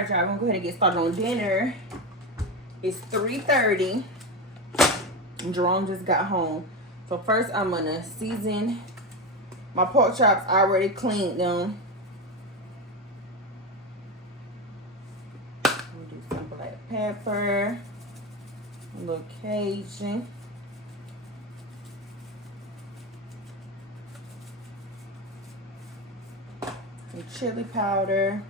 right, y'all. I'm gonna go ahead and get started on dinner. It's 3:30. Jerome just got home. So first I'm gonna season my pork chops. I already cleaned them. We'll do some black pepper, a little Cajun. Some chili powder.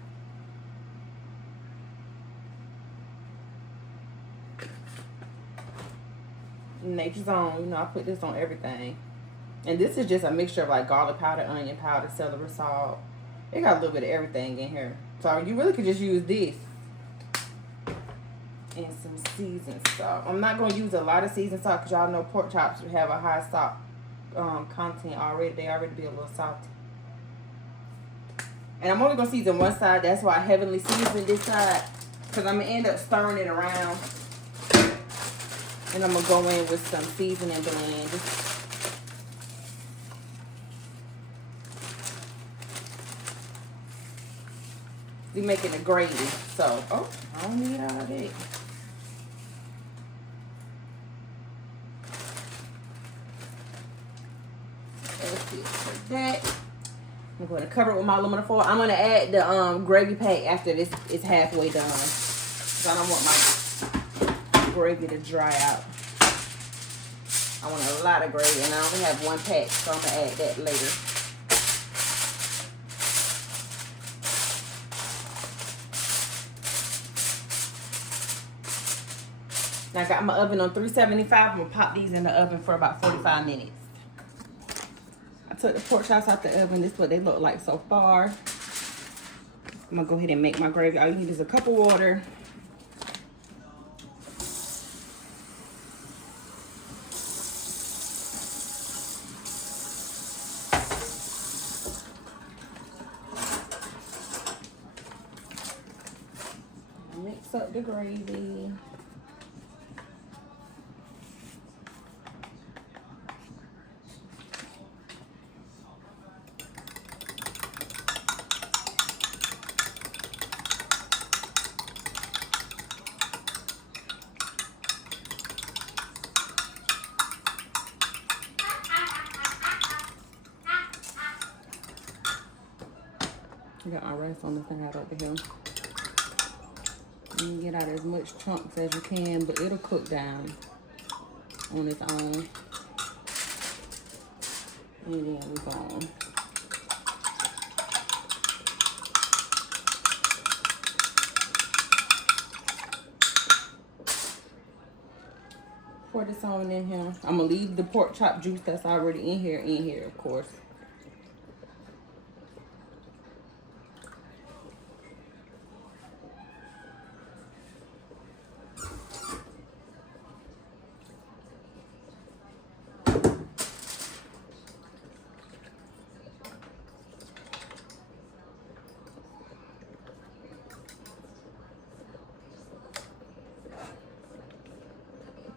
Nature's Own, you know, I put this on everything. And this is just a mixture of like garlic powder, onion powder, celery salt. It got a little bit of everything in here. So you really could just use this. And some seasoned salt. I'm not going to use a lot of seasoned salt because y'all know pork chops have a high salt content already. They already be a little salty. And I'm only going to season one side. That's why I heavily seasoned this side. Because I'm going to end up stirring it around. And I'm going to go in with some seasoning blend. We're making a gravy. So, oh, I don't need all that. That's it for that. I'm going to cover it with my aluminum foil. I'm going to add the gravy pack after this is halfway done. Because I don't want my gravy to dry out. I want a lot of gravy, and I only have one pack, so I'm gonna add that later. Now I got my oven on 375. I'm gonna pop these in the oven for about 45 minutes. I took the pork chops out the oven. This is what they look like so far. I'm gonna go ahead and make my gravy. All you need is a cup of water. Mix up the gravy. I got my rice on the side over here. You can get out as much chunks as you can, but it'll cook down on its own. And then we're going. Pour this on in here. I'm gonna leave the pork chop juice that's already in here, of course.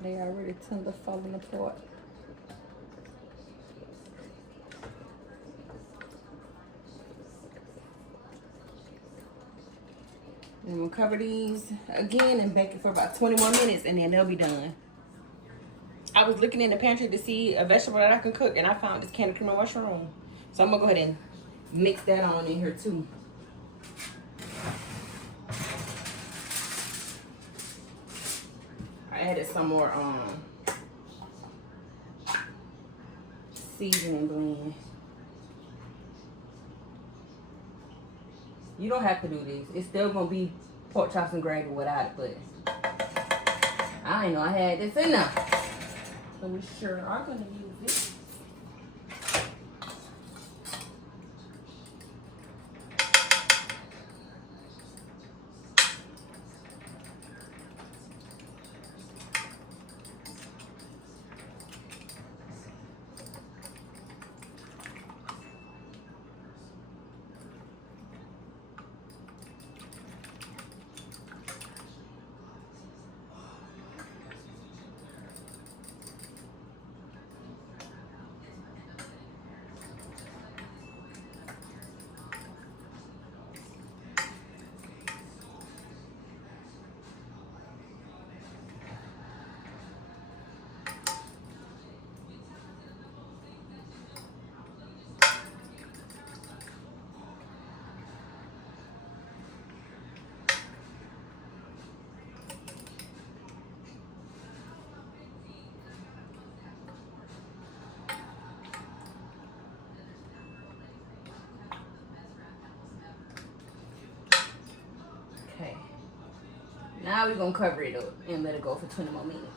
They already tender falling apart. And we'll cover these again and bake it for about 20 more minutes, and then they'll be done. I was looking in the pantry to see a vegetable that I can cook, and I found this candy cream and mushroom. So I'm gonna go ahead and mix that on in here too. I added some more seasoning blend. You don't have to do this. It's still gonna be pork chops and gravy without it, but I didn't know I had this in there. So we sure are gonna use it. now we're gonna cover it up and let it go for 20 more minutes.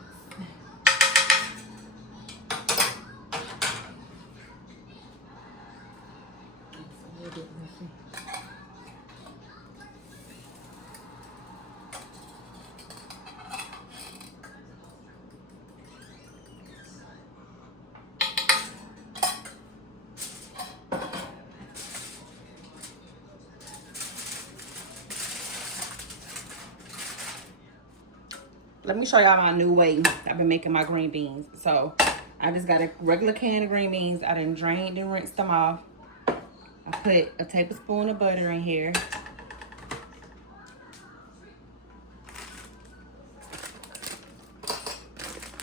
Let me show y'all my new way I've been making my green beans. So I just got a regular can of green beans. I done drained and rinsed them off. I put a tablespoon of butter in here.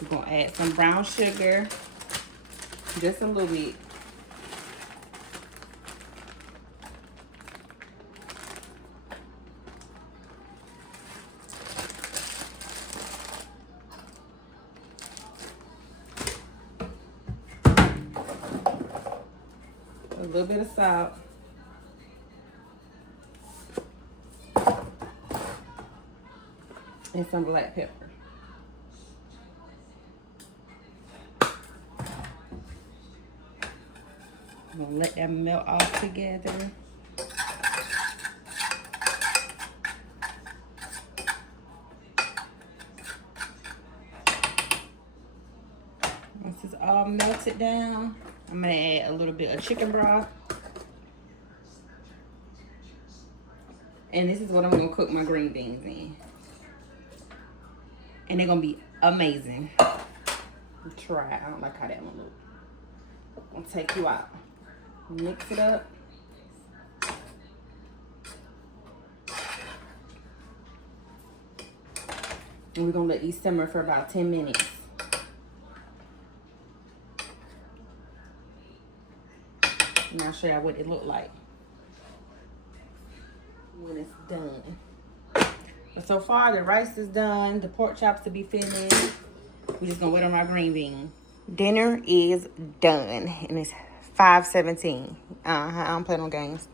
We're gonna add some brown sugar, just a little bit. A little bit of salt. And some black pepper. I'm gonna let that melt all together. Once it's all melted down, I'm gonna add a little bit of chicken broth. And this is what I'm gonna cook my green beans in. And they're gonna be amazing. Try it. I don't like how that one looks. I'm gonna take you out. Mix it up. And we're gonna let these simmer for about 10 minutes. And I'll show you what it look like when it's done. But so far the rice is done, the pork chops to be finished. We're just gonna wait on our green bean. Dinner is done and it's 5:17. I don't play no games.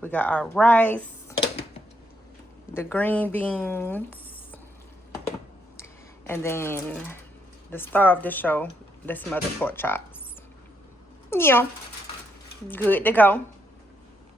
We got our rice, the green beans, and then the star of the show, the smothered pork chops. Yeah, good to go.